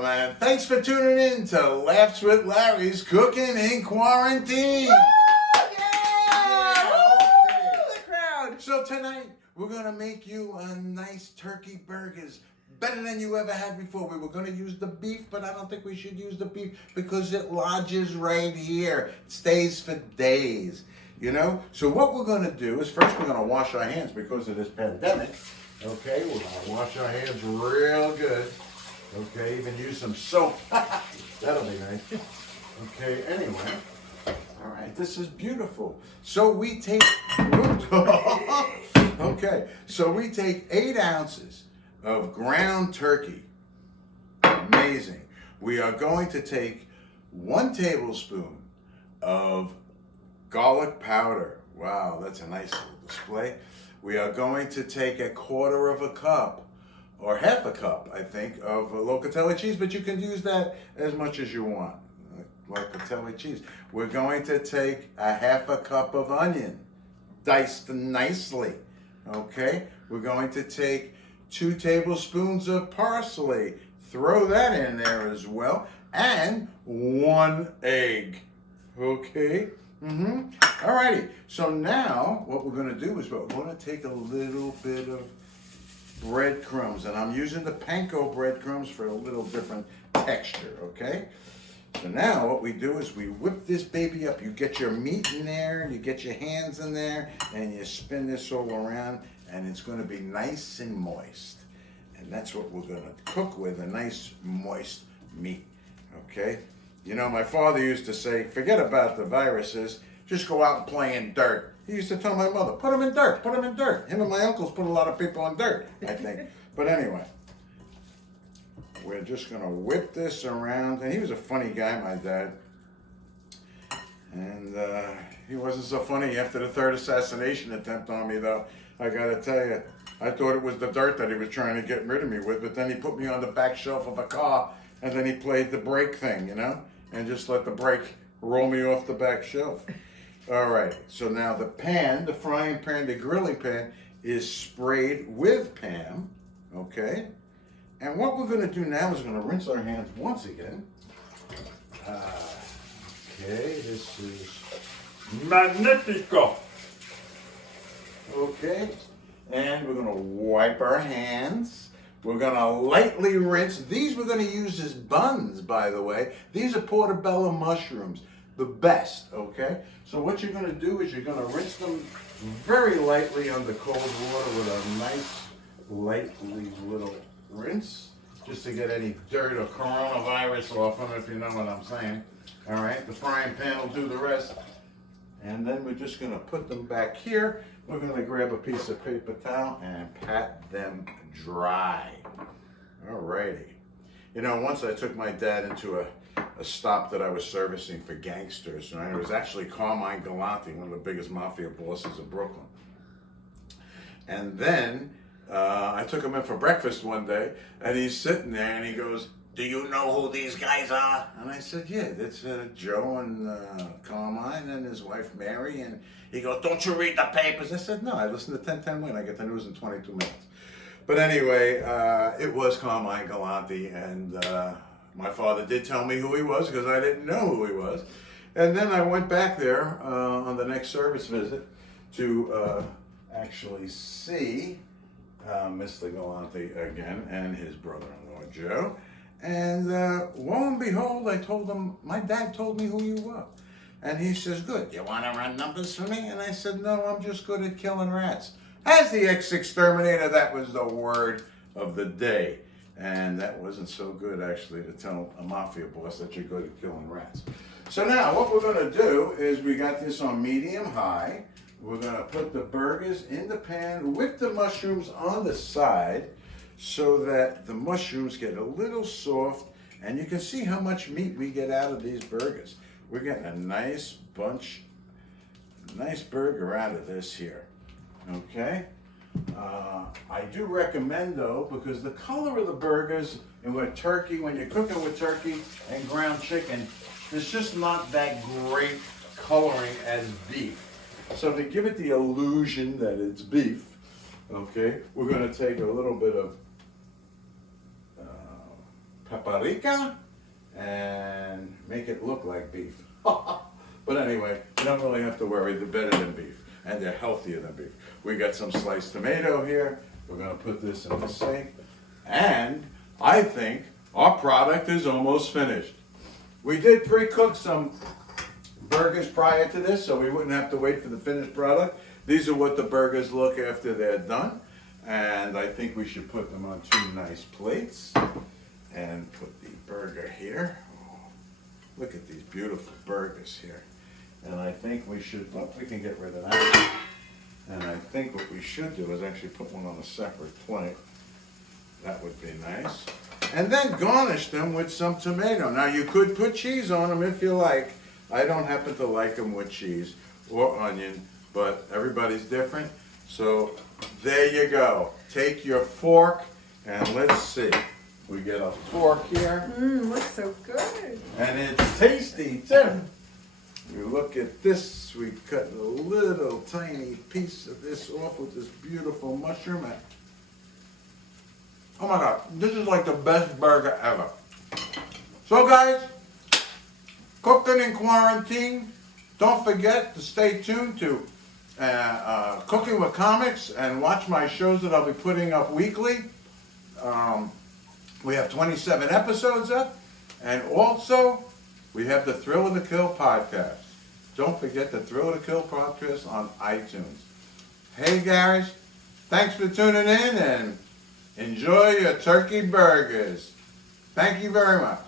gentlemen, thanks for tuning in to Laughs with Larry's Cooking in Quarantine. Woo! Yeah! Woo! The crowd. So tonight, we're going to make you a nice turkey burgers. Better than you ever had before. We were going to use the beef, but I don't think we should use the beef because it lodges right here. It stays for days, you know? So what we're going to do is first we're going to wash our hands because of this pandemic. Okay, we're going to wash our hands real good. Okay, even use some soap. That'll be nice. Okay, anyway. All right, this is beautiful. So we take, okay, so we take 8 ounces of ground turkey. Amazing. We are going to take 1 tablespoon of garlic powder. Wow, that's a nice little display. We are going to take 1/4 cup or 1/2 cup, I think, of locatelli cheese, but you can use that as much as you want. Locatelli cheese. We're going to take 1/2 cup of onion, diced nicely. Okay? We're going to take 2 tablespoons of parsley. Throw that in there as well. And 1 egg. Okay? Alrighty. So now what we're going to do is we're going to take a little bit of breadcrumbs, and I'm using the panko breadcrumbs for a little different texture. Okay? So now what we do is we whip this baby up. You get your meat in there, you get your hands in there, and you spin this all around, and it's going to be nice and moist. And that's what we're going to cook with, a nice moist meat. Okay? You know, my father used to say, forget about the viruses, just go out and play in dirt. He used to tell my mother, put them in dirt, put them in dirt. Him and my uncles put a lot of people in dirt, I think. But anyway, we're just going to whip this around. And he was a funny guy, my dad. And he wasn't so funny after the 3rd assassination attempt on me, though. I got to tell you, I thought it was the dirt that he was trying to get rid of me with. But then he put me on the back shelf of a car, and then he played the brake thing, you know, and just let the brake roll me off the back shelf. All right, so now the pan, the frying pan, the grilling pan is sprayed with Pam, okay? And what we're going to do now is we're going to rinse our hands once again. Okay, this is magnifico. Okay, and we're going to wipe our hands. We're going to lightly rinse. These we're going to use as buns, by the way. These are portobello mushrooms, the best, okay? So what you're going to do is you're going to rinse them very lightly under cold water with a nice, lightly little rinse, just to get any dirt or coronavirus off them, if you know what I'm saying. All right, the frying pan will do the rest. And then we're just going to put them back here. We're going to grab a piece of paper towel and pat them dry. All righty. You know, once I took my dad into a stop that I was servicing for gangsters, and it was actually Carmine Galante, one of the biggest mafia bosses of Brooklyn. And then I took him in for breakfast one day, and he's sitting there, and he goes, "Do you know who these guys are?" And I said, "Yeah, it's Joe and Carmine and his wife Mary." And he goes, "Don't you read the papers?" I said, "No, I listen to 1010 Win. I get the news in 22 minutes." But anyway, it was Carmine Galante, and my father did tell me who he was because I didn't know who he was. And then I went back there on the next service visit to actually see Mr. Galante again and his brother-in-law, Joe. And lo and behold, I told him, my dad told me who you were. And he says, "Good, you want to run numbers for me?" And I said, "No, I'm just good at killing rats." As the ex-exterminator, that was the word of the day. And that wasn't so good, actually, to tell a mafia boss that you're good at killing rats. So now, what we're going to do is we got this on medium-high. We're going to put the burgers in the pan with the mushrooms on the side so that the mushrooms get a little soft. And you can see how much meat we get out of these burgers. We're getting a nice bunch, nice burger out of this here. Okay? I do recommend, though, because the color of the burgers and with turkey, when you're cooking with turkey and ground chicken, there's just not that great coloring as beef. So to give it the illusion that it's beef, okay, we're going to take a little bit of paprika and make it look like beef. But anyway, you don't really have to worry, they're better than beef and they're healthier than beef. We got some sliced tomato here. We're gonna put this in the sink. And I think our product is almost finished. We did pre-cook some burgers prior to this, so we wouldn't have to wait for the finished product. These are what the burgers look after they're done. And I think we should put them on 2 nice plates. And put the burger here. Oh, look at these beautiful burgers here. And I think we should, well, we can get rid of that. And I think what we should do is actually put one on a separate plate. That would be nice. And then garnish them with some tomato. Now you could put cheese on them if you like. I don't happen to like them with cheese or onion, but everybody's different. So there you go. Take your fork and let's see. We get a fork here. Looks so good. And it's tasty too. We look at this, we cut a little tiny piece of this off with this beautiful mushroom. And oh my God, this is like the best burger ever. So guys, cooking in quarantine. Don't forget to stay tuned to Cooking with Comics and watch my shows that I'll be putting up weekly. We have 27 episodes up, and also we have the Thrill of the Kill podcast. Don't forget the Thrill of the Kill podcast on iTunes. Hey guys, thanks for tuning in and enjoy your turkey burgers. Thank you very much.